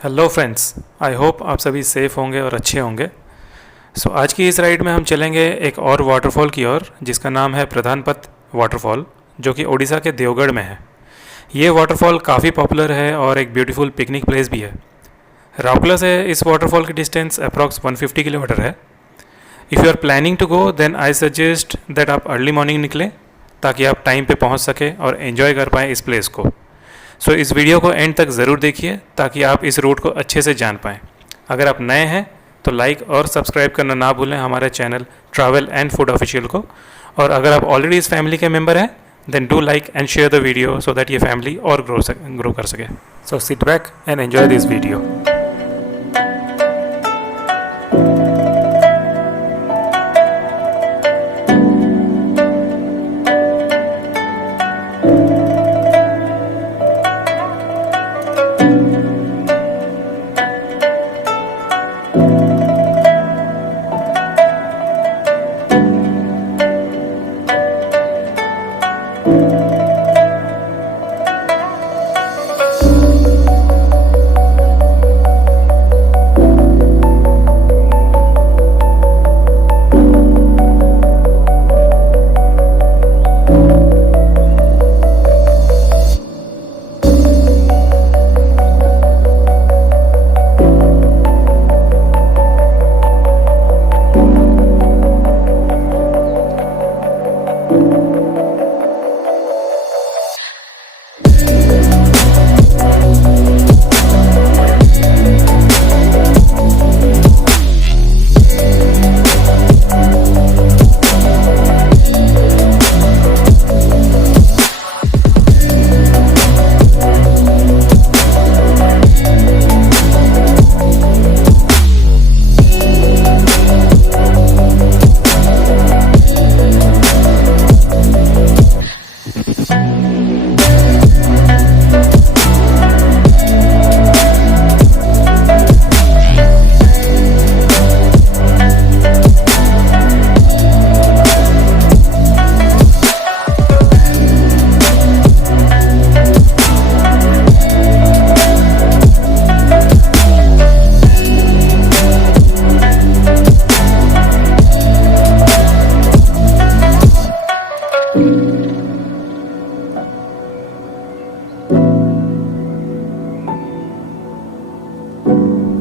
Hello friends, I hope आप सभी safe होंगे और अच्छे होंगे। आज की इस राइड में हम चलेंगे एक और वाटरफॉल की ओर जिसका नाम है प्रधानपत वाटरफॉल, जो कि ओडिशा के देवगढ़ में है। ये वाटरफॉल काफ़ी पॉपुलर है और एक ब्यूटीफुल पिकनिक प्लेस भी है। राउरकेला से इस वाटरफॉल की डिस्टेंस अप्रॉक्स 150 किलोमीटर है। If you are planning to go then I suggest that आप अर्ली मॉर्निंग निकलें ताकि आप टाइम पे पहुंच सकें और एंजॉय कर पाएँ इस प्लेस को। इस वीडियो को एंड तक ज़रूर देखिए ताकि आप इस रूट को अच्छे से जान पाएँ। अगर आप नए हैं तो लाइक और सब्सक्राइब करना ना भूलें हमारे channel travel and food official को। और अगर आप ऑलरेडी इस फैमिली के मेंबर हैं then do like and share the video so that ये फैमिली और ग्रो कर सके। Sit back and enjoy this video.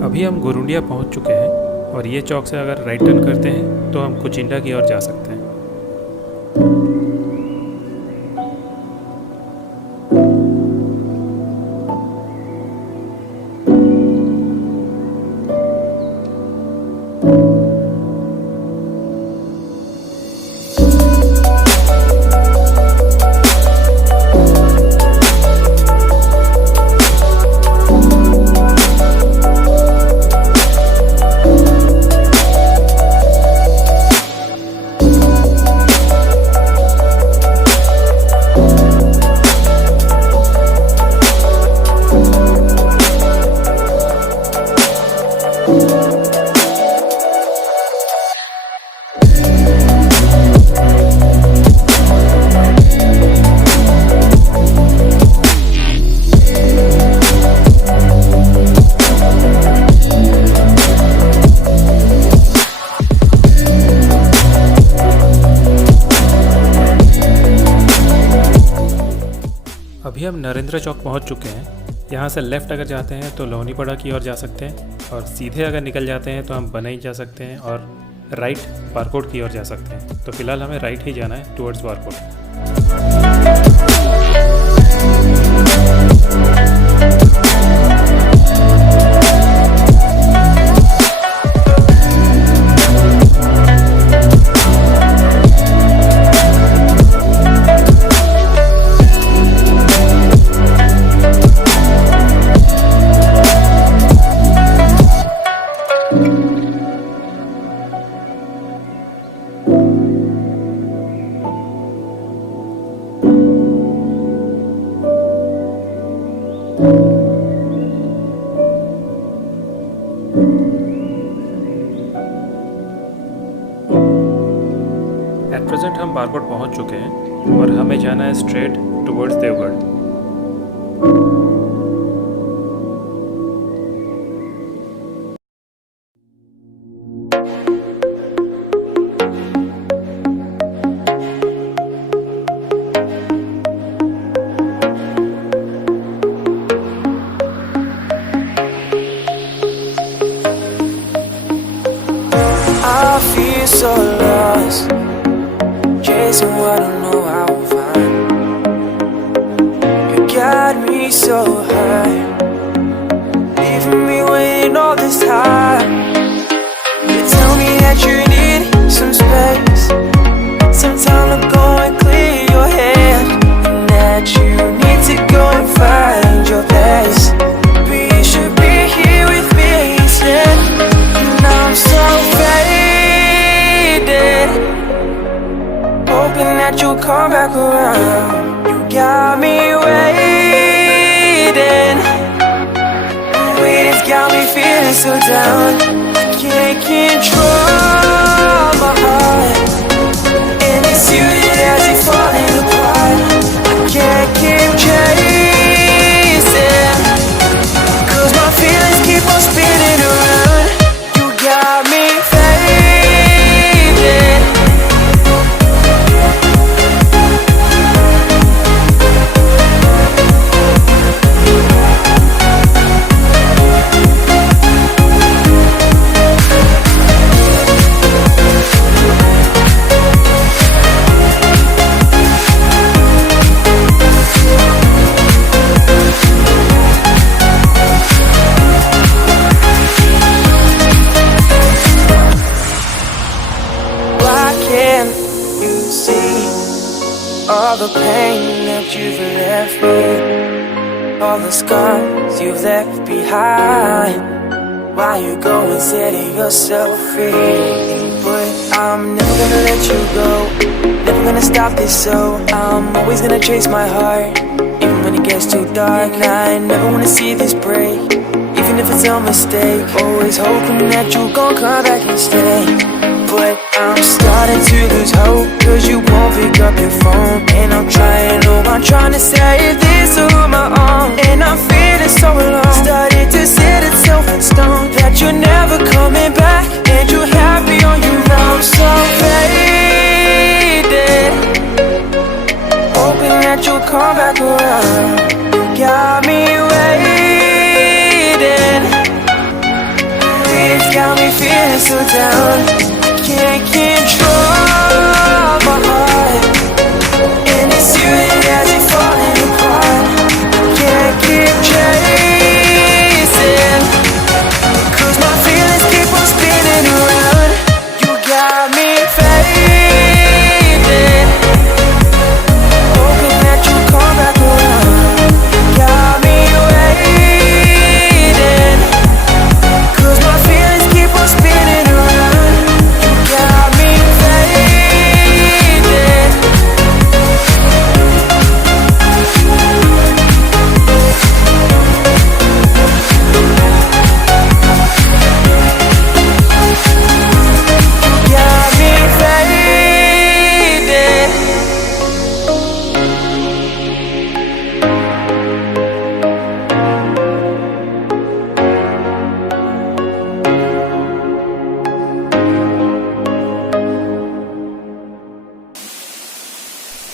अभी हम गुरुंडिया पहुंच चुके हैं और ये चौक से अगर राइट टर्न करते हैं तो हम कुचिंडा की ओर जा सकते हैं। अभी हम नरेंद्र चौक पहुंच चुके हैं। यहाँ से लेफ़्ट अगर जाते हैं तो लोहनीपड़ा की ओर जा सकते हैं और सीधे अगर निकल जाते हैं तो हम बनई जा सकते हैं और राइट बारकोट की ओर जा सकते हैं। तो फिलहाल हमें राइट ही जाना है टुवर्ड्स बारकोट। एट प्रेजेंट हम बारकोट पहुंच चुके हैं और हमें जाना है straight towards Deogarh. so lost, chasing what I know I will find. You got me so high, leaving me waiting all this time. You tell me that you need some space, some time to go and clear your head, and that you need to go and find your place. But you should be here with me instead. Now I'm so faded, hoping that you'll come back around. You got me waiting, waiting's got me feeling so down. I can't control my heart, and it's you that has it falling apart. I can't keep chasing, 'cause my feelings keep on spinning around. You got me faded. Why can't you see all the pain that you've left me, all the scars you've left behind? Why you go and setting yourself free? But I'm never gonna let you go, never gonna stop this, so I'm always gonna chase my heart, even when it gets too dark. And I never wanna see this break, even if it's a mistake. Always hoping that you gon' come back and stay. But I'm starting to lose hope, 'cause you won't pick up your phone. And I'm trying to save this on my own, and I'm feeling so alone. Started to set itself in stone that you're never coming back, and you're happy on your own. I'm so faded, hoping that you'll come back around. You got me waiting, it's got me feeling so down. Can't control my heart, and it's you that has it falling apart. Can't keep chasing, 'cause my feelings keep on spinning around. You got me faded, hoping that you'll come back around. Got me waiting, 'cause my feelings keep on spinning around. Got me faded. Got me faded.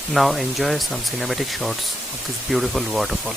Now enjoy some cinematic shots of this beautiful waterfall.